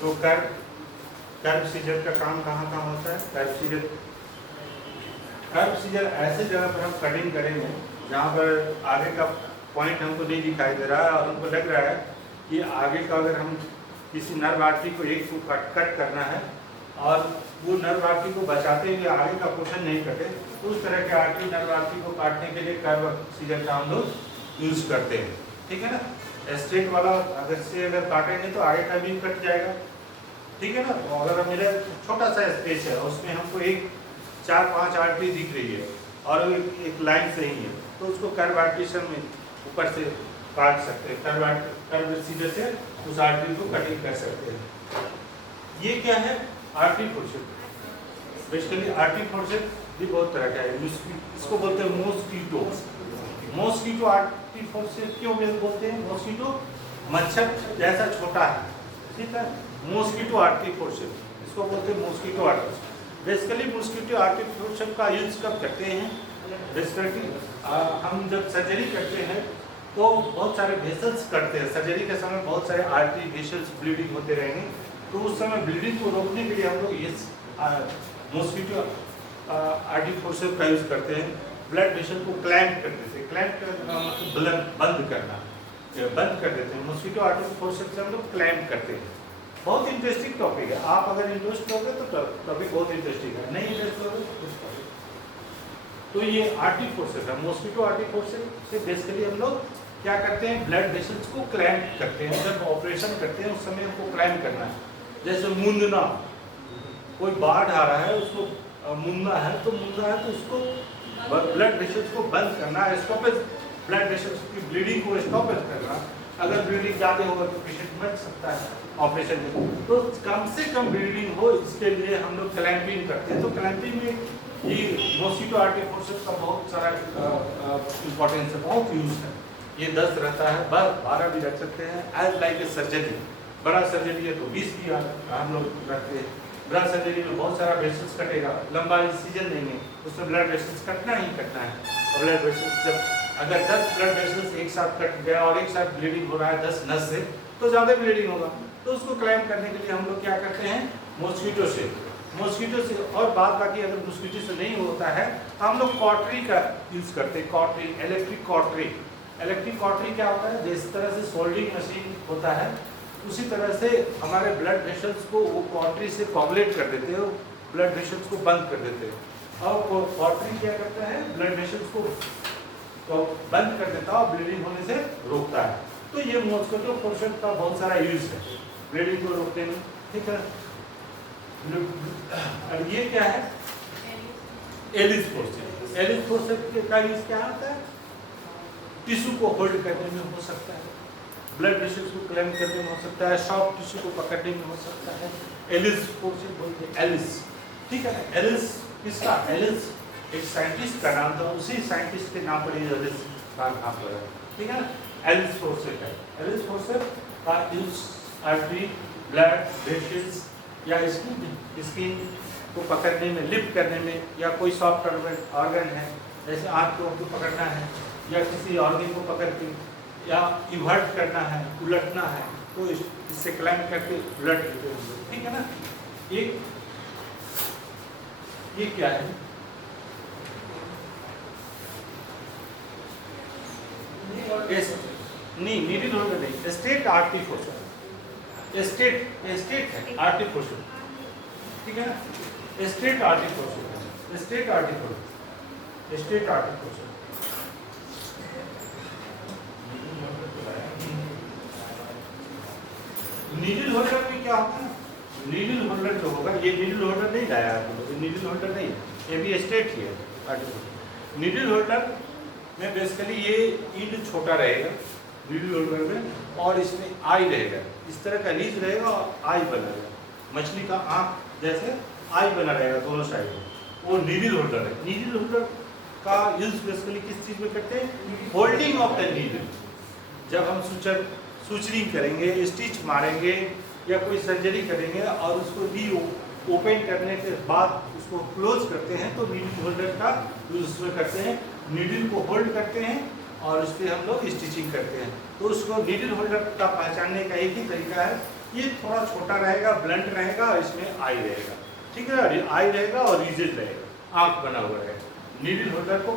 तो curve scissor का काम कहाँ कहाँ होता है? कर्व सीजर ऐसे जगह पर हम कटिंग करेंगे जहाँ पर आगे का पॉइंट हमको नहीं दिखाई दे रहा है और हमको लग रहा है कि आगे का अगर हम किसी नर्व आर्टरी को एक को कट करना है और वो नर्व आर्टरी को बचाते हुए आगे का पोर्शन नहीं कटे, तो उस तरह के आर्टरी नर्व आर्टरी को काटने के लिए कर्व सीजर का हम लोग यूज करते हैं। ठीक है ना? स्ट्रेट वाला अगर काटेंगे तो आगे का भी कट जाएगा। ठीक है ना? तो अगर मेरा छोटा सा स्पेस है उसमें हमको एक 4-5 आर्टरी दिख रही है और एक लाइन से ही है, तो उसको कर्व आर्टिशन में ऊपर से काट सकते हैं, कर्व सीजर से उस आर्टरी को कटिंग कर सकते हैं। ये क्या है? Artery forceps. Basically artery forceps भी बहुत तरह का है। इसको बोलते हैं मॉस्किटो आर्टरी फोर्सेप्स। क्यों बोलते हैं मॉस्किटो? मच्छर जैसा छोटा है। ठीक है? मॉस्किटो आर्टरी फोर्सेप्स, इसको बोलते हैं mosquito artery. Basically mosquito artery forceps का यूज कब करते हैं? बेसिकली हम जब सर्जरी करते हैं तो बहुत सारे वेसल्स कटते हैं। सर्जरी के समय बहुत सारे आर्टरी वेसल्स ब्लीडिंग होते रहेंगे, तो उस समय ब्लीडिंग को रोकने के लिए हम लोग ये मॉस्किटो आर्टरी फोर्सेप्स का यूज करते हैं। ब्लड वेसल को क्लैंप कर देते हैं। क्लैंप करना मतलब ब्लड बंद करना, बंद कर देते हैं। मॉस्किटो आर्टरी फोर्सेप्स से हम लोग क्लैंप करते हैं। बहुत इंटरेस्टिंग टॉपिक है। आप अगर इंटरेस्ट लोगे तो टॉपिक बहुत इंटरेस्टिंग है, नहीं इंटरेस्ट लोगे तो ये आर्टरी फोर्सेस है। मॉस्किटो आर्टरी फोर्सेस से बेसिकली हम लोग क्या करते हैं? ब्लड वेसल्स को क्लैंप करते हैं। जब ऑपरेशन करते हैं उस समय हमको क्लैंप करना है। जैसे मूंदना, कोई बाढ़ आ रहा है उसको मूंदना है तो उसको ब्लड वेसल्स को बंद करना है, स्टॉपेज, ब्लड वेसल्स की ब्लीडिंग को स्टॉपेज करना। अगर ब्लीडिंग ज़्यादा होगा तो पेशेंट मर सकता है ऑपरेशन में, तो कम से कम ब्लीडिंग हो इसके लिए हम लोग क्लैंपिंग करते हैं। तो क्लैंपिंग में ये मॉस्किटो आर्टरी फोर्सेप्स का बहुत सारा इम्पोर्टेंस है, बहुत यूज है। ये 10 रहता है, 12 भी रख सकते हैं। एज लाइक ए सर्जरी, बड़ा सर्जरी है तो 20 भी हम लोग रखते हैं। बड़ा सर्जरी में बहुत सारा वेसल्स कटेगा, लंबा इंसिजन देंगे, उसमें ब्लड वेसल्स कटना ही कटना है। और ब्लड वेसल्स जब अगर 10 ब्लड वेसल्स एक साथ कट गया और एक साथ ब्लीडिंग हो रहा है 10 नस से, तो ज़्यादा ब्लीडिंग होगा। तो उसको क्लैम करने के लिए हम लोग क्या करते हैं? मॉस्किटो से और बाद बाकी अगर मॉस्किटो से नहीं होता है तो हम लोग कॉटरी का यूज़ करते हैं। कॉटरी, इलेक्ट्रिक कॉटरी क्या होता है? जिस तरह से सोल्डिंग मशीन होता है उसी तरह से हमारे ब्लड वेसल्स को वो कॉटरी से कोगुलेट कर देते हैं, ब्लड वेसल्स को बंद कर देते हैं। और कॉटरी क्या करता है? ब्लड वेसल्स को तो बंद कर देता है और ब्लीडिंग होने से रोकता है। तो ये मॉस्किटो फोर्सेप्स का बहुत सारा यूज है ब्लीडिंग को रोकने में। ठीक है? और ये क्या है? एलिस फोर्सेप्स का यूज क्या होता है? टिश्यू को होल्ड करने में हो सकता है, ब्लड वेसल्स को क्लैंप करने में हो सकता है, सॉफ्ट टिश्यू को पकड़ने में हो सकता है। एलिस फोर्सेप्स बोलते हैं, एलिस। ठीक है? एलिस किसका? एलिस एक साइंटिस्ट का नाम था, उसी साइंटिस्ट के नाम पर ये एलिस का नाम पड़ा। ठीक है ना? एलिस फोर्सेप्स है। एलिस फोर्सेप्स का यूज आर्टरी, ब्लड वेसल्स या स्किन को पकड़ने में, लिफ्ट करने में, या कोई सॉफ्ट ऑर्गन है जैसे आँख को पकड़ना है या किसी ऑर्गन को पकड़ के या इवर्ट करना है, उलटना है, तो इससे क्लैंप करके उलट देते हैं। ठीक है ना? ये क्या है? नहीं, नीडल होल्डर नहीं, स्ट्रेट आर्टरी फोर्सेप्स। स्ट्रेट है आर्टरी फोर्सेप्स। ठीक है ना? Straight artery forceps, straight artery forceps. Needle holder में क्या होता है? नीडल होल्डर जो होगा, ये नीडल होल्डर नहीं लाया है, नीडल होल्डर नहीं, ये भी स्ट्रेट ही है। नीडल होल्डर में बेसिकली ये इंड छोटा रहेगा नीडल होल्डर में, और इसमें आई रहेगा, इस तरह का रीज रहेगा और आई बना रहेगा, मछली का आँख जैसे आई बना रहेगा दोनों साइड में, वो नीडल होल्डर है। नीडल होल्डर का यूज बेसिकली किस चीज़ में करते हैं? Holding of the needle. जब हम सुचरिंग करेंगे, स्टिच मारेंगे या कोई सर्जरी करेंगे और उसको री ओपन करने के बाद उसको क्लोज करते हैं, तो नीडल होल्डर का यूज उसमें करते हैं। नीडल को होल्ड करते हैं और उस पर हम लोग स्टिचिंग करते हैं। तो उसको नीडल होल्डर का पहचानने का एक ही तरीका है ये थोड़ा छोटा रहेगा, ब्लंट रहेगा, और इसमें आई रहेगा, ठीक है, आई रहेगा और रीजेज रहेगा, आंख बना हुआ रहेगा। नीडल होल्डर को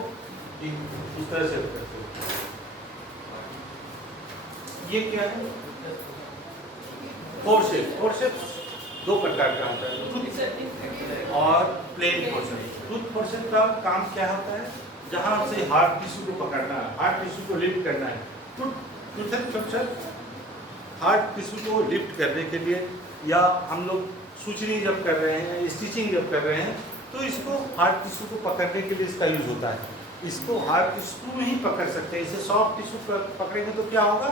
इस तरह से करते हैं। ये क्या है? फोर्सेप्स दो प्रकार का होता है, टूथ और प्लेन फोर्सेप्स। टूथ फोर्सेप्स का काम क्या होता है? जहां से हार्ड टिश्यू को पकड़ना है, हार्ड टिश्यू को लिफ्ट करना है। टूथ फोर्सेप्स हार्ड टिश्यू को लिफ्ट करने के लिए, या हम लोग सुचरी जब कर रहे हैं, स्टिचिंग जब कर रहे हैं, तो इसको हार्ड टिश्यू को पकड़ने के लिए इसका यूज होता है। इसको हार्ड टिश्यू में ही पकड़ सकते हैं। इसे सॉफ्ट टिश्यू पकड़ेंगे तो क्या होगा?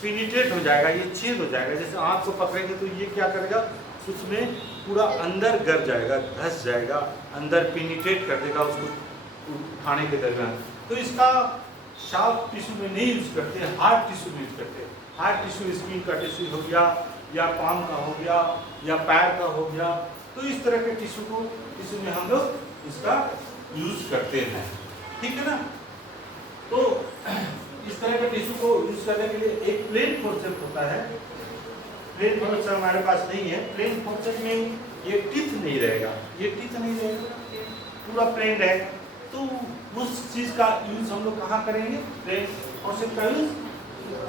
पेनिट्रेट हो जाएगा, ये छेद हो जाएगा। जैसे आँख को पकड़ेंगे तो ये क्या करेगा? उसमें पूरा अंदर गर जाएगा, धस जाएगा, अंदर पेनिट्रेट कर देगा उसको उठाने के दरमियान। तो इसका सॉफ्ट टिश्यू में नहीं यूज करते हैं, हार्ड टिश्यू में यूज करते हैं। हार्ड टिश्यू स्किन का टिश्यू हो गया, या पाम का हो गया, या पैर का हो गया, तो इस तरह के टिश्यू में हम लोग इसका यूज करते हैं, ठीक है ना। तो इस तरह के टिश्यू को यूज करने के लिए एक प्लेन फोर्सेप्स होता है। प्लेन फोर्सेप्स हमारे पास नहीं है। प्लेन फोर्सेप्स में ये टिथ नहीं रहेगा, ये टिथ नहीं रहेगा, पूरा प्लेन रहेगा। तो उस चीज का यूज हम लोग कहाँ करेंगे? प्लेन फोर्सेप्स का यूज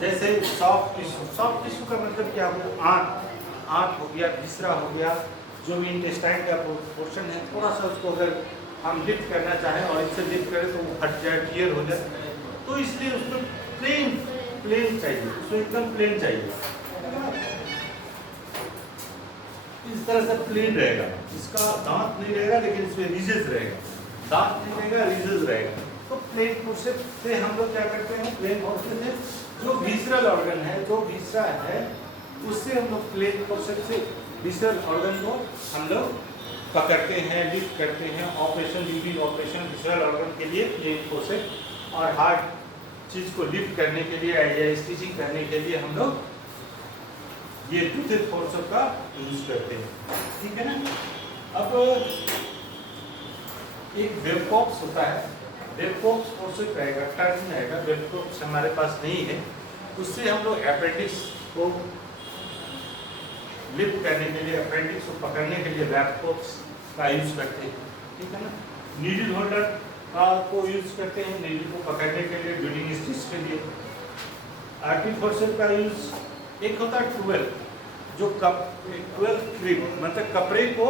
जैसे सॉफ्ट टिश्यू का मतलब क्या हुआ? आंत हो गया, बिस्तरा हो गया, जो भी इंटेस्टाइन का पोर्शन है, थोड़ा सा उसको अगर हम लिफ्ट करना चाहें और इससे लिफ्ट करें तो वो हट जाए, टियर हो जाए, तो इसलिए उसमें प्लेन चाहिए, उसमें एकदम प्लेन चाहिए। इस तरह से प्लेन रहेगा, इसका दांत नहीं रहेगा, लेकिन इसमें रीजेस रहेगा। दांत नहीं रहेगा, रीजेस रहेगा। तो प्लेन फोर्सेप्स से हम लोग क्या करते हैं? प्लेन फोर्सेप्स से जो विसरल ऑर्गन है, जो विसरा है, उससे हम लोग प्लेन फोर्सेप्स से विसरल ऑर्गन को हम लोग पकड़ते हैं, लिफ्ट करते हैं। Operation duty operation visceral organ के लिए प्लेन फोर्सेप्स, और हार्ड चीज को लिफ्ट करने के लिए या स्टिचिंग करने के लिए हम लोग ये टूथ फोर्सेप्स का यूज करते हैं, ठीक है ना। अब एक वेवकॉप्स होता है, वेवकॉप्स फोर्सेप्स रहेगा, टर्न रहेगा। वेवकॉप्स हमारे पास नहीं है, उससे हम लोग अपेंडिक्स को लिफ्ट करने के लिए, अपेंडिक्स को पकड़ने के लिए वेवकॉप्स का यूज करते हैं, ठीक है ना। नीडल होल्डर को यूज करते हैं नीडल को पकड़ने के लिए, ड्यूरिंग स्टिच के लिए। आर्टिक फोर्सेप्स का यूज एक होता है ट्वेल्व, जो 12 क्लिप मतलब कपड़े को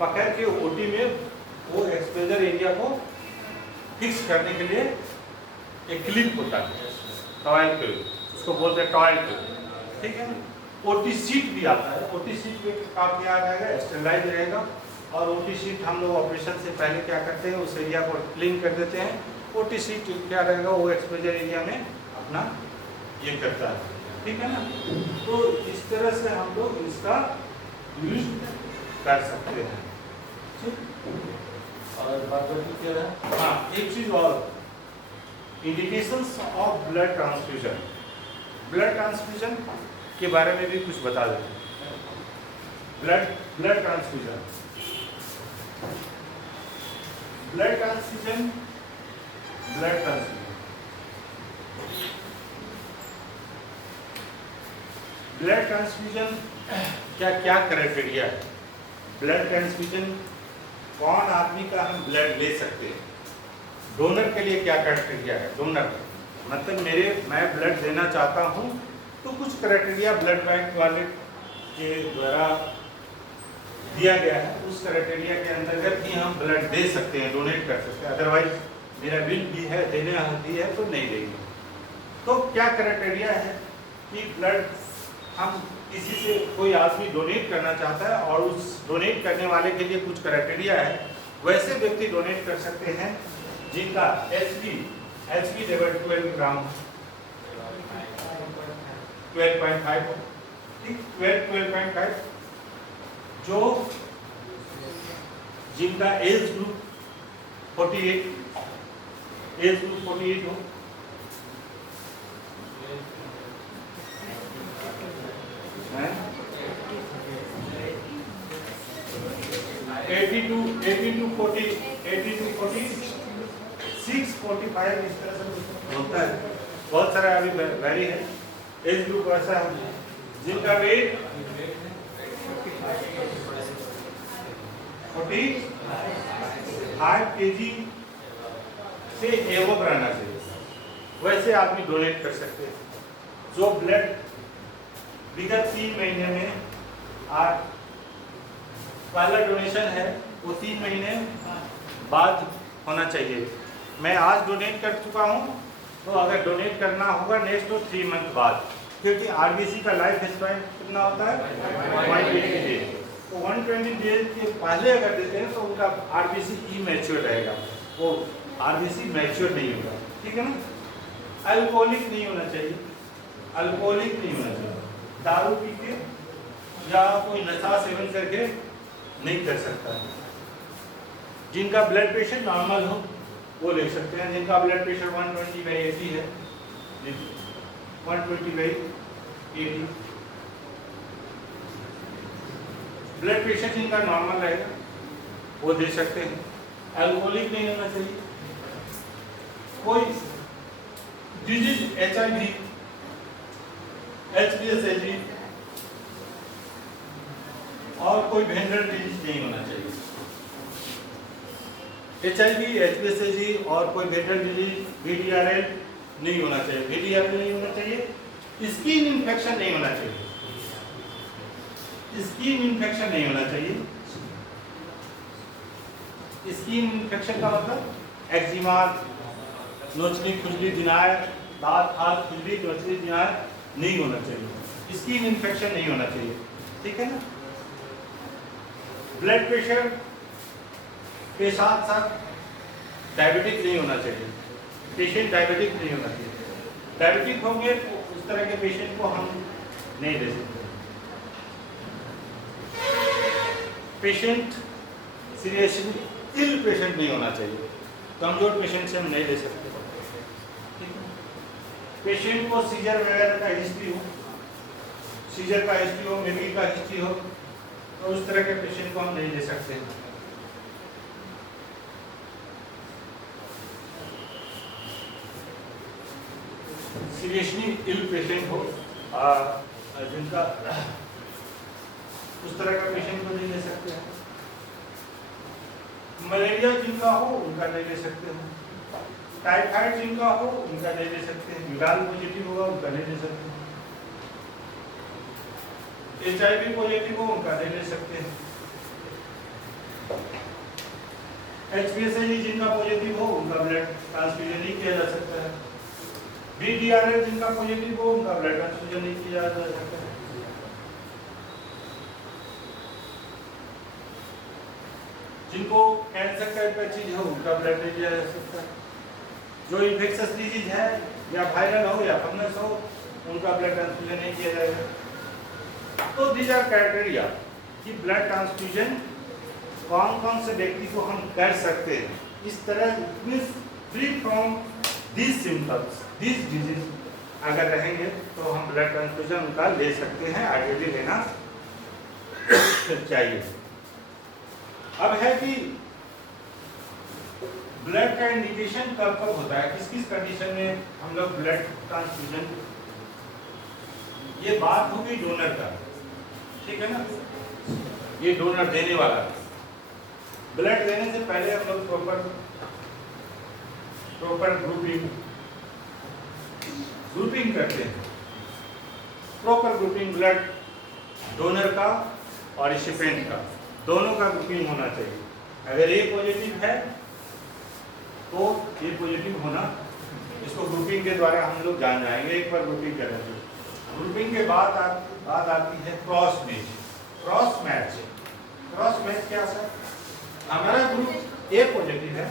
पकड़ के ओटी में वो एक्सपोजर एरिया को फिक्स करने के लिए एक क्लिप होता है, टॉयल क्लिप, उसको बोलते हैं टॉयल क्लिप, ठीक है ना। ओटी सीट भी आता है। ओटी सीट पे काम क्या रहेगा? स्टेरलाइज रहेगा। और ओटी सीट हम लोग ऑपरेशन से पहले क्या करते हैं? उस एरिया को क्लीन कर देते हैं। ओटी सीट क्या रहेगा? वो एक्सपोजर एरिया में अपना ये करता है, ठीक है ना। तो इस तरह से हम लोग इसका यूज कर सकते हैं, ठीक। और बात क्या है? हाँ, एक चीज और, indications of blood transfusion. Blood transfusion के बारे में भी कुछ बता देते हैं। Blood transfusion, blood transfusion blood transfusion क्या क्या क्राइटेरिया है? ब्लड ट्रांसफ्यूजन कौन आदमी का हम ब्लड ले सकते हैं? डोनर के लिए क्या क्राइटेरिया है? डोनर मतलब मैं ब्लड देना चाहता हूँ, तो कुछ क्राइटेरिया ब्लड बैंक वाले के द्वारा दिया गया है। उस क्राइटेरिया के अंतर्गत ही हम ब्लड दे सकते हैं, डोनेट कर सकते हैं। अदरवाइज मेरा बिल भी है, देने दी है तो नहीं देंगे। तो क्या क्राइटेरिया है कि ब्लड हम किसी से कोई आदमी डोनेट करना चाहता है और उस डोनेट करने वाले के लिए कुछ क्राइटेरिया है। वैसे व्यक्ति डोनेट कर सकते हैं जिनका एचबी लेवल 12 ग्राम 12.5, ठीक, 12.5, जो जिनका एज ग्रुप 48 हो, है 82, 40, 6, 45 इस तरह से होता है। बहुत सारा अभी वैरी है एज ग्रुप, ऐसा है जिनका वेट 45 kg से एवब रहना चाहिए, वैसे आदमी डोनेट कर सकते हैं। जो ब्लड विगत 3 महीने में आज पहला डोनेशन है वो 3 महीने बाद होना चाहिए। मैं आज डोनेट कर चुका हूँ, तो अगर डोनेट करना होगा नेक्स्ट तो 3 मंथ बाद, क्योंकि आरबीसी का लाइफ स्पैन कितना होता है 120 डेज। तो 120 डेज के पहले अगर देते हैं तो उनका आरबीसी इमैच्योर रहेगा, वो आरबीसी मैच्योर नहीं होगा, ठीक है ना। अल्कोहलिक नहीं होना चाहिए, अल्कोहलिक नहीं होना चाहिए, दारू पी के या कोई नशा सेवन करके नहीं कर सकता है। जिनका ब्लड प्रेशर नॉर्मल हो वो ले सकते हैं। जिनका ब्लड प्रेशर 120/80 है, 120/80 ब्लड प्रेशर जिनका नॉर्मल रहेगा वो दे सकते हैं। अल्कोहलिक नहीं होना चाहिए। कोई डिजीज HIV, HbSAg और कोई वेंडर डिजीज नहीं होना चाहिए। HIV, HbSAg और कोई वेंडर डिजीज VDRL नहीं होना चाहिए। VDRL नहीं होना चाहिए। स्किन इन्फेक्शन नहीं होना चाहिए। स्किन इन्फेक्शन नहीं होना चाहिए। स्किन इन्फेक्शन का मतलब एक्जिमा, नोचनी, खुजली, दिनार, दांत, हाथ, खुजली, नोचनी, दिनार नहीं होना चाहिए। स्किन इन्फेक्शन नहीं होना चाहिए, ठीक है ना। ब्लड प्रेशर के साथ साथ डायबिटिक नहीं होना चाहिए। पेशेंट डायबिटिक नहीं होना चाहिए। डायबिटिक होंगे तो उस तरह के पेशेंट को हम नहीं दे सकते। पेशेंट सीरियसली इल पेशेंट नहीं होना चाहिए। कमजोर पेशेंट से हम नहीं ले सकते। पेशेंट को सीजर वगैरह का हिस्ट्री हो, सीजर का हिस्ट्री हो, मिर्गी का हिस्ट्री हो, तो उस तरह के पेशेंट को हम नहीं ले सकते। सीरियसली इल पेशेंट हो, जिनका उस तरह का पेशेंट को नहीं ले सकते हैं। मलेरिया जिनका हो उनका नहीं ले सकते हैं। टाइफाइड जिनका हो उनका नहीं ले सकते हैं। यूराल पॉजिटिव होगा उनका नहीं ले सकते हैं। HIV पॉजिटिव हो उनका नहीं ले सकते हैं। HbSAg जिनका पॉजिटिव हो उनका ब्लड ट्रांसफ्यूजन नहीं किया जा सकता है। VDRL जिनका पॉजिटिव हो उनका ब्लड ट्रांसफ्यूजन नहीं किया जा सकता है। जिनको कैंसर टाइप का चीज हो उनका ब्लड नहीं दिया जा सकता। जो इन्फेक्शस डिजीज है या वायरल हो या फंगस हो उनका ब्लड ट्रांसफ्यूजन नहीं किया जाएगा। तो दीज आर क्राइटेरिया कि ब्लड ट्रांसफ्यूजन कौन कौन से व्यक्ति को हम कर सकते हैं। इस तरह free from these symptoms, these disease अगर रहेंगे तो हम ब्लड ट्रांसफ्यूजन उनका ले सकते हैं, आइडियली लेना चाहिए। अब है कि ब्लड का इंडिकेशन कब कब होता है, किस किस कंडीशन में हम लोग ब्लड ट्रांसफ्यूजन, ये बात होगी डोनर का, ठीक है ना। ये डोनर देने वाला, ब्लड देने से पहले हम लोग प्रॉपर ग्रुपिंग करते हैं। प्रॉपर ग्रुपिंग ब्लड डोनर का और रिसिपिएंट का दोनों का ग्रुपिंग होना चाहिए। अगर ए पॉजिटिव है तो ए पॉजिटिव होना, इसको ग्रुपिंग के द्वारा हम लोग जान जाएंगे। एक बार ग्रुपिंग करने से ग्रुपिंग के बाद आती है क्रॉस मैच। क्रॉस मैच क्या सर, हमारा ग्रुप ए पॉजिटिव है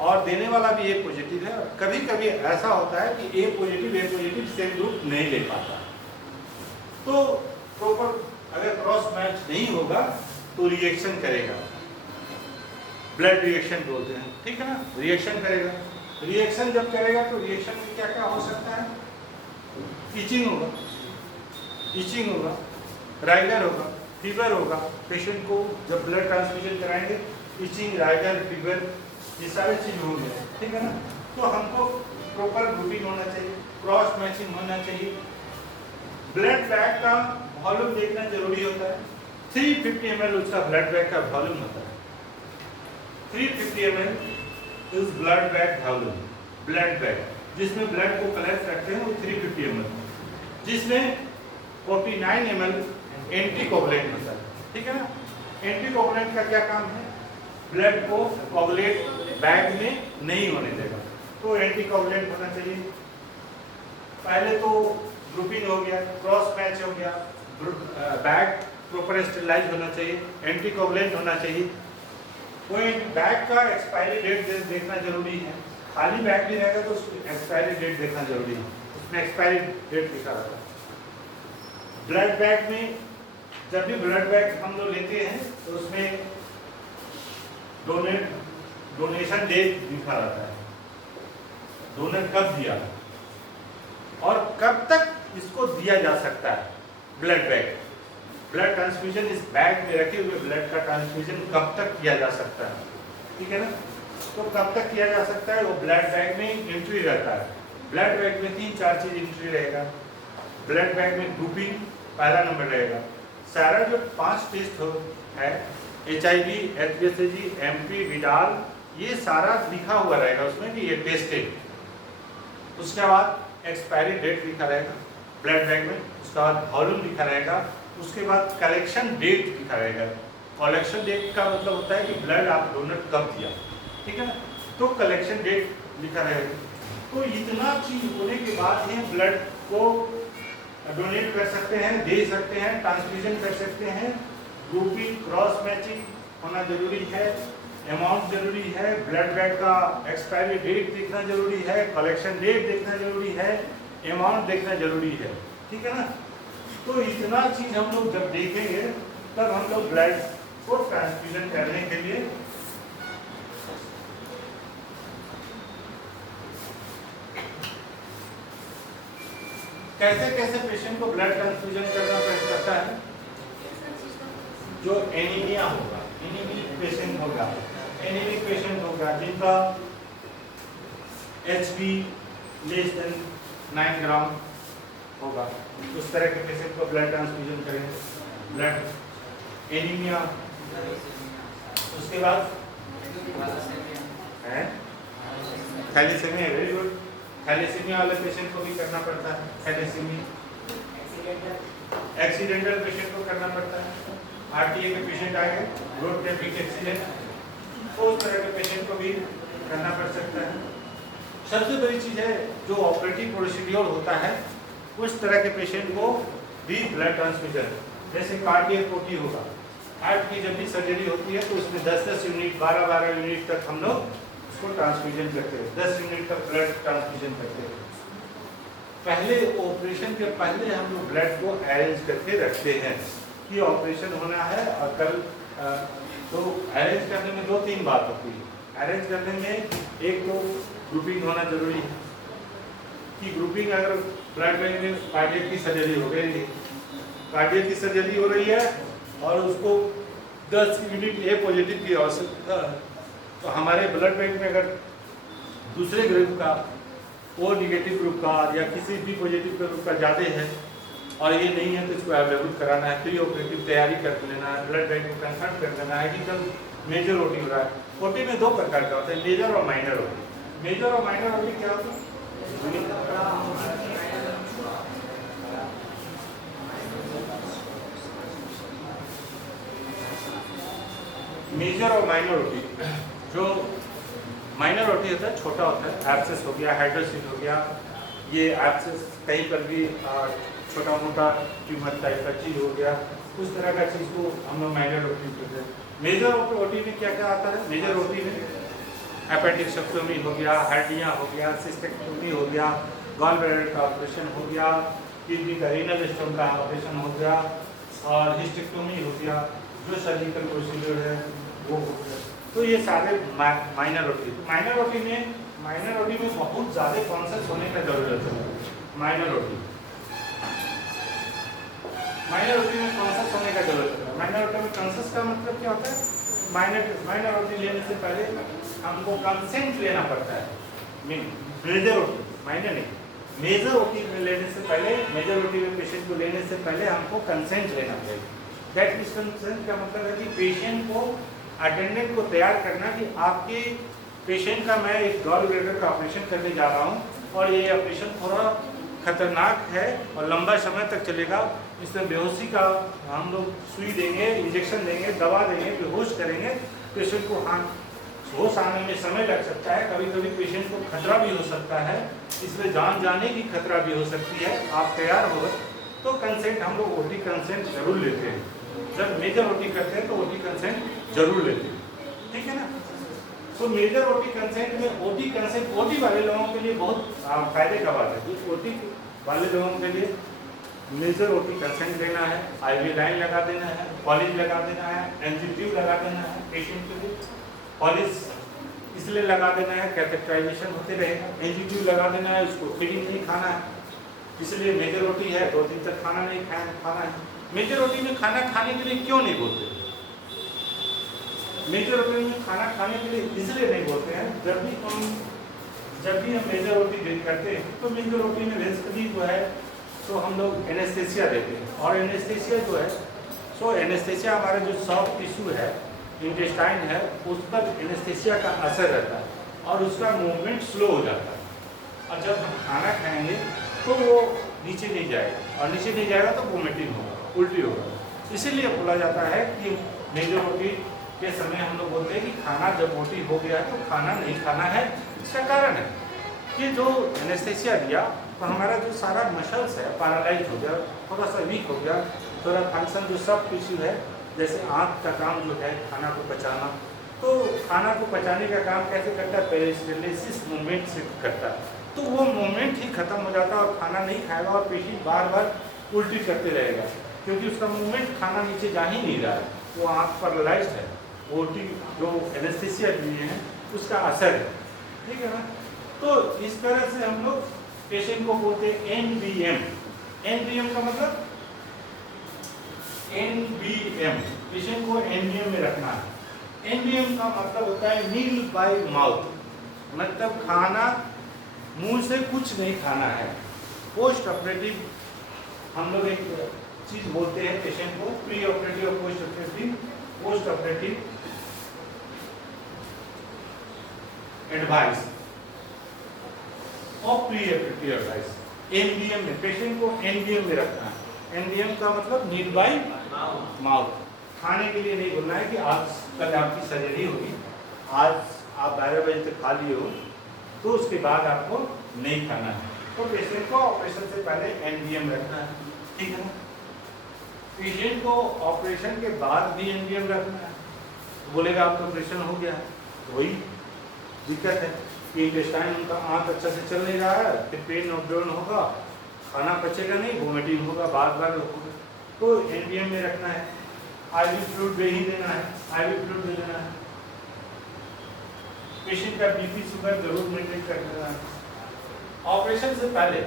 और देने वाला भी ए पॉजिटिव है। कभी कभी ऐसा होता है कि ए पॉजिटिव सेम ग्रुप नहीं ले पाता, तो प्रॉपर अगर क्रॉस मैच नहीं होगा तो रिएक्शन करेगा, ब्लड रिएक्शन बोलते हैं, ठीक है ना। रिएक्शन करेगा, रिएक्शन जब करेगा तो रिएक्शन में क्या क्या हो सकता है, इचिंग होगा, राइगर होगा, फीवर होगा। पेशेंट को जब ब्लड ट्रांसफ्यूजन कराएंगे इचिंग, राइगर, फीवर, ये सारी चीज होंगे, ठीक है ना। तो हमको प्रॉपर ग्रुपिंग होना चाहिए, क्रॉस मैचिंग होना चाहिए, ब्लड बैग का वॉल्यूम देखना जरूरी होता है। 350 ml उसका ब्लड बैग का वॉल्यूम होता है। 350 ml is blood bag volume, blood bag जिसमें ब्लड को कलेक्ट करते हैं वो 350 ml, जिसमें 49 ml एंटीकोगुलेंट होता है। ठीक है ना। एंटीकोगुलेंट का क्या काम है? ब्लड को कोगुलेट बैग में नहीं होने देगा। तो एंटीकोगुलेंट होना चाहिए। पहले तो ग्रुपिंग हो गया, क्रॉस मैच हो गया, बैग प्रॉपर स्टेरिलाइज होना चाहिए, एंटीकोगुलेंट होना चाहिए। कोई बैग का एक्सपायरी डेट देखना जरूरी है। खाली बैग भी रहेगा तो उसकी एक्सपायरी डेट देखना जरूरी है। उसमें एक्सपायरी डेट लिखा रहता है। ब्लड बैग में जब भी ब्लड बैग हम लोग लेते हैं तो उसमें डोनेशन डेट लिखा रहता है। डोनर कब दिया और कब तक इसको दिया जा सकता है। ब्लड बैग, ब्लड ट्रांसफ्यूजन इस बैग में रखे हुए ब्लड का ट्रांसफ्यूजन कब तक किया जा सकता है। ठीक है ना। तो कब तक किया जा सकता है वो ब्लड बैग में एंट्री रहता है। ब्लड बैग में 3-4 चीज एंट्री रहेगा। ब्लड बैग में ग्रुपिंग पहला नंबर रहेगा। सारा जो 5 टेस्ट है HIV, HBsAg, MP, विडाल, ये सारा लिखा हुआ रहेगा उसमें कि ये टेस्ट है। उसके बाद एक्सपायरी डेट लिखा रहेगा ब्लड बैग में। उसके बाद वॉल्यूम लिखा रहेगा। उसके बाद कलेक्शन डेट लिखा रहेगा। कलेक्शन डेट का मतलब होता है कि ब्लड आप डोनर कब दिया। ठीक है ना। तो कलेक्शन डेट लिखा रहेगा। तो इतना चीज होने के बाद ही ब्लड को डोनेट कर सकते हैं, दे सकते हैं, ट्रांसफ्यूजन कर सकते हैं। ग्रुपिंग, क्रॉस मैचिंग होना जरूरी है, अमाउंट जरूरी है, ब्लड बैग का एक्सपायरी डेट देखना जरूरी है, कलेक्शन डेट देखना जरूरी है, अमाउंट देखना जरूरी है। ठीक है ना। तो इतना चीज हम लोग जब देखेंगे तब हम लोग ब्लड को ट्रांसफ्यूजन करने के लिए कैसे कैसे पेशेंट को ब्लड ट्रांसफ्यूजन करना पड़ता है। जो एनीमिया होगा, एनीमिक पेशेंट होगा, एनीमिक पेशेंट होगा जिनका HB लेस देन 9 ग्राम होगा, उस तरह के पेशेंट को ब्लड ट्रांसफ्यूजन करेंगे। ब्लड एनीमिया, उसके बाद है थैलेसीमिया। Very good. थैलेसीमिया वाले पेशेंट को भी करना पड़ता है। थैलेसीमिया एक्सीडेंटल पेशेंट को करना पड़ता है। RTA के पेशेंट आएंगे, रोड ट्रैफिक एक्सीडेंट, तो उस तरह के पेशेंट को भी करना पड़ सकता है। सबसे बड़ी चीज है जो ऑपरेटिव प्रोसीड्योर होता है उस तरह के पेशेंट को भी ब्लड ट्रांसफ्यूजन, जैसे कार्डियक ओटी होगा, हार्ट की जब भी सर्जरी होती है तो उसमें 10-10 यूनिट, 12-12 यूनिट तक हम लोग उसको ट्रांसफ्यूजन करते हैं। 10 यूनिट तक ब्लड ट्रांसफ्यूजन करते हैं। पहले ऑपरेशन के पहले हम लोग ब्लड को अरेंज करके रखते हैं कि ऑपरेशन होना है और कल तो अरेंज करने में 2-3 बात होती है। अरेंज करने में एक तो ग्रुपिंग होना जरूरी है कि ग्रुपिंग अगर ब्लड बैंक में कार्डियक की सर्जरी हो गई, कार्डियक की सर्जरी हो रही है और उसको 10 यूनिट ए पॉजिटिव की आवश्यकता है, तो हमारे ब्लड बैंक में अगर दूसरे ग्रुप का, ओ निगेटिव ग्रुप का या किसी भी पॉजिटिव ग्रुप का ज़्यादा है और ये नहीं है तो इसको अवेलेबल कराना है, प्री ऑपरेटिव तैयारी कर लेना है, ब्लड बैंक को कंसल्ट कर लेना है कि जब मेजर ओटी हो रहा है। ओटी में 2 प्रकार का होता है, मेजर और माइनर ओटी। मेजर और माइनर ओटी क्या होता है? मेजर और माइनर ओटी, जो माइनर ओटी होता है छोटा होता है, एब्सेस हो गया, हाइड्रोसिल हो गया, ये एब्सेस कहीं पर भी छोटा मोटा ट्यूमर टाइप का चीज हो गया, उस तरह का चीज को हम लोग माइनर ओटी कहते हैं। मेजर ओटी में क्या क्या आता है? मेजर ओटी में एपेंडिक्सेक्टोमी हो गया, हार्निया हो गया, सिस्टेक्टोमी हो गया, गॉल ब्लैडर का ऑपरेशन हो गया, किडनी का रीनल स्टोन का ऑपरेशन हो गया और हिस्टेक्टोमी हो गया, जो सर्जिकल प्रोसीजर है वो हो गया। तो ये सारे माइनर ओटी। माइनर ओटी में बहुत ज़्यादा कॉन्शियस होने का जरूरत है। माइनर ओटी में कॉन्शियस होने का जरूरत है। माइनर ओटी में कॉन्शियस का मतलब क्या होता है? माइनर ओटी लेने से पहले हमको कंसेंट लेना पड़ता है। मेजर ओटी, माइनर नहीं, मेजर ओटी में लेने से पहले, मेजर ओटी में पेशेंट को लेने से पहले हमको कंसेंट लेना पड़ेगा। दैट इज कंसेंट का मतलब है कि पेशेंट को, अटेंडेंट को तैयार करना कि आपके पेशेंट का मैं एक गॉल ब्लैडर का ऑपरेशन करने जा रहा हूँ और ये ऑपरेशन थोड़ा खतरनाक है और लंबा समय तक चलेगा। इसमें बेहोशी का हम लोग सुई देंगे, इंजेक्शन देंगे, दवा देंगे, बेहोश करेंगे, पेशेंट को होश आने में समय लग सकता है, कभी कभी पेशेंट को खतरा भी हो सकता है, इसमें जान जाने की खतरा भी हो सकती है। आप तैयार हो तो कंसेंट, हम लोग ओटी कंसेंट जरूर लेते हैं। जब मेजर ओटी करते हैं तो ओटी कंसेंट जरूर लेते हैं, ठीक है ना। तो मेजर ओटी कंसेंट में ओटी कंसेंट, ओटी वाले लोगों के लिए बहुत फायदे का बात है कि ओटी वाले लोगों के लिए मेजर ओटी कंसेंट लेना है, आईवी लाइन लगा देना है, पॉलिश लगा देना है, एंजियोग्राम लगा देना है पेशेंट के लिए। पॉलिश इसलिए लगा देना है, कैथेटराइजेशन होते रहेगा। एंजियोग्राम लगा देना है, उसको फीडिंग नहीं खाना है, इसलिए मेजर ओटी है 2 दिन तक खाना नहीं खाना है। मेजर ओटी में खाना खाने के लिए क्यों नहीं बोलते? मेजर ओटी में खाना खाने के लिए इसलिए नहीं बोलते हैं, जब भी हम मेजर ओटी करते हैं तो मेजर ओटी में बेसिकली जो है तो हम लोग एनेस्थेसिया देते हैं। और एनेस्थेसिया जो है, सो एनेस्थेसिया हमारा जो सॉफ्ट टिश्यू है, इंटेस्टाइन है, उस पर एनेस्थेसिया का असर रहता है और उसका मूवमेंट स्लो हो जाता है। और जब हम खाना खाएंगे तो वो नीचे नहीं जाएगा, और नीचे नहीं जाएगा तो वोमिटिंग होगा, उल्टी होगा। इसीलिए बोला जाता है कि मेजर ओटी के समय हम लोग बोलते हैं कि खाना जब ओटी हो गया है तो खाना नहीं खाना है। इसका कारण है कि जो एनेस्थेसिया दिया तो हमारा जो सारा मसल्स है पैरालाइज हो गया, थोड़ा सा वीक हो गया, थोड़ा फंक्शन जो सब टिश्यू है, जैसे आँख का काम जो है खाना को पचाना, तो खाना को पचाने का काम कैसे करता है? पेरिस्टाल्सिस मूवमेंट से करता है। तो वो मूवमेंट ही खत्म हो जाता है और खाना नहीं खाएगा और पेशेंट बार बार उल्टी करते रहेगा, क्योंकि उसका मूवमेंट खाना नीचे जा ही नहीं रहा है, वो आँख पैरालाइज है। ओटी जो एनेस्थेसिया दिए हैं उसका असर है, ठीक है ना। तो इस तरह से हम लोग पेशेंट को बोलते हैं एनबीएम। एनबीएम का मतलब एनबीएम, पेशेंट को एनबीएम में रखना है। एनबीएम का मतलब होता है मील बाय माउथ, मतलब खाना मुंह से कुछ नहीं खाना है। पोस्ट ऑपरेटिव हम लोग एक चीज बोलते हैं पेशेंट को, प्री ऑपरेटिव और post operative. Post operative advice और प्री ऑपरेटिव एडवाइस। एनबीएम में पेशेंट को एनबीएम में रखना है। एनबीएम का मतलब मील बाय माउथ, खाने के लिए नहीं बोलना है कि आज कल आपकी सर्जरी होगी, आज आप 12 बजे तक खा लिए हो तो उसके बाद आपको नहीं खाना है। तो पेशेंट को ऑपरेशन से पहले एनबीएम रखना है, ठीक है ना। पेशेंट को ऑपरेशन के बाद भी एनबीएम रखना है। तो बोलेगा आपका ऑपरेशन हो गया है, तो वही दिक्कत है कि इंटेस्टाइन उनका आँख अच्छा से चल नहीं रहा है, फिर पेन और ब्रेन होगा, खाना पचेगा नहीं, वोमिटिंग होगा, बार बार होगा, तो एनबीएम में रखना है। आईवी फ्लूइड दे ही देना है, आईवी फ्लूइड दे देना है। पेशेंट का बीपी शुगर जरूर मेंटेन कर देना है। ऑपरेशन से पहले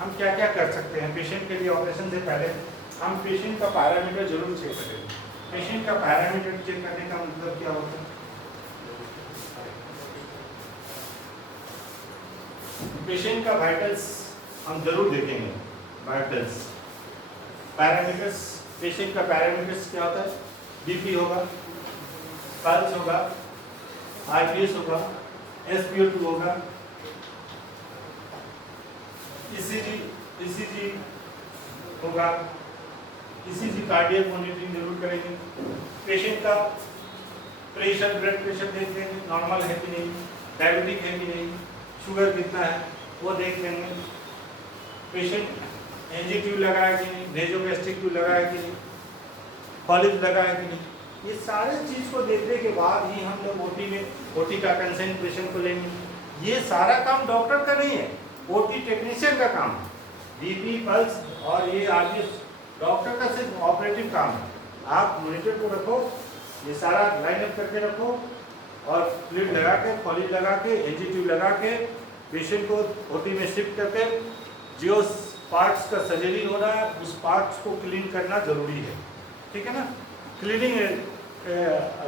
हम क्या क्या कर सकते हैं? पेशेंट के लिए ऑपरेशन से पहले हम पेशेंट का पैरामीटर जरूर चेक करें। पेशेंट का पैरामीटर चेक करने का मतलब क्या होता है? पेशेंट का वाइटल्स हम जरूर देखेंगे। वाइटल्स, पैरामीटर्स, पेशेंट का पैरामीटर्स क्या होता है? बीपी होगा, पल्स होगा, आरपीएस होगा, एसपीओ2 होगा, ईसीजी होगा, ईसीजी कार्डियक मॉनिटरिंग जरूर करेंगे। पेशेंट का प्रेशर, ब्लड प्रेशर देख लेंगे, नॉर्मल है कि नहीं, डायबिटिक है कि नहीं, शुगर कितना है वो देख लेंगे। पेशेंट एंजियोग्राम लगाया कि नहीं, नेजोगैस्ट्रिक ट्यूब लगाया कि नहीं, पॉलिश लगाया कि नहीं, ये सारे चीज़ को देखने के बाद ही हम लोग ओटी का कंसेंट पेशेंट को लेंगे। ये सारा काम डॉक्टर का नहीं है, ओटी टेक्नीशियन का काम है। बीपी, पल्स और ये आगे डॉक्टर का सिर्फ ऑपरेटिव काम है। आप मॉनिटर को रखो, ये सारा लाइन अप करके रखो और फ्लूइड लगा के, पॉलिश लगा के, एंजियोग्राम लगा के पेशेंट को ओटी में शिफ्ट करके जो पार्ट्स का सर्जरी हो रहा है उस पार्ट्स को क्लीन करना जरूरी है, ठीक है ना। क्लीनिंग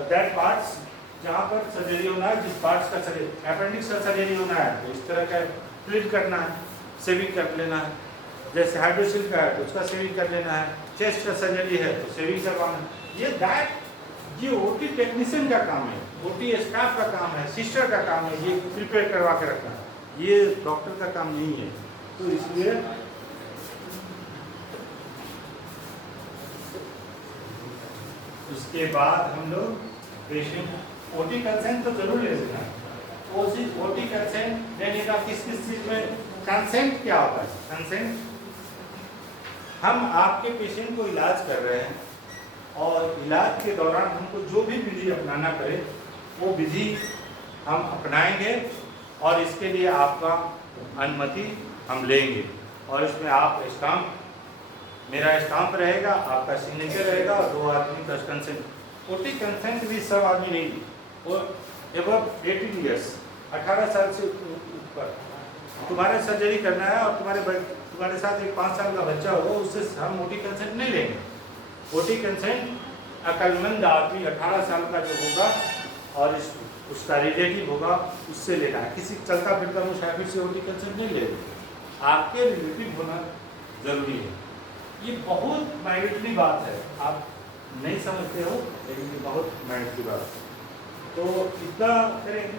दैट पार्ट्स जहाँ पर सर्जरी होना है, जिस पार्ट्स का सर्जरी, अपेंडिक्स का सर्जरी होना है तो इस तरह का क्लीन करना है। सेविंग कर लेना है। जैसे हाइड्रोसिल का है तो उसका सेविंग कर लेना है। चेस्ट का सर्जरी है तो सेविंग करवाना है। ये ओटी टेक्नीशियन का काम है, ओटी स्टाफ का काम है, सिस्टर का काम है ये प्रिपेयर करवा के रखना, ये डॉक्टर का काम नहीं है। तो इसलिए उसके बाद हम लोग पेशेंट ओटी कंसेंट तो जरूर ले लेना है। ओटी कंसेंट लेने का किस किस चीज में कंसेंट क्या होता है? कंसेंट, हम आपके पेशेंट को इलाज कर रहे हैं और इलाज के दौरान हमको जो भी विधि अपनाना पड़े वो विधि हम अपनाएंगे और इसके लिए आपका अनुमति हम लेंगे और इसमें आप स्टाम्प, मेरा स्टाम्प रहेगा, आपका सिग्नेचर रहेगा और 2 आदमी का कंसेंट। ओटी कंसेंट भी सब आदमी नहीं, वो एबव 18 ईयर्स, 18 साल से ऊपर तुम्हारे सर्जरी करना है और तुम्हारे साथ एक 5 साल का बच्चा होगा, उससे हम ओटी कंसेंट नहीं लेंगे। ओटी कंसेंट अक्लमंद आदमी 18 साल का जो होगा और उसका रिलेटिव होगा उससे लेना है। किसी चलता फिरता मुसाफिर से ओटी कंसेंट नहीं लेना, आपके रिलेटिव होना जरूरी है। ये बहुत मैंडेटरी बात है, आप नहीं समझते हो लेकिन ये बहुत मैंडेटरी बात है। तो इतना करेंगे।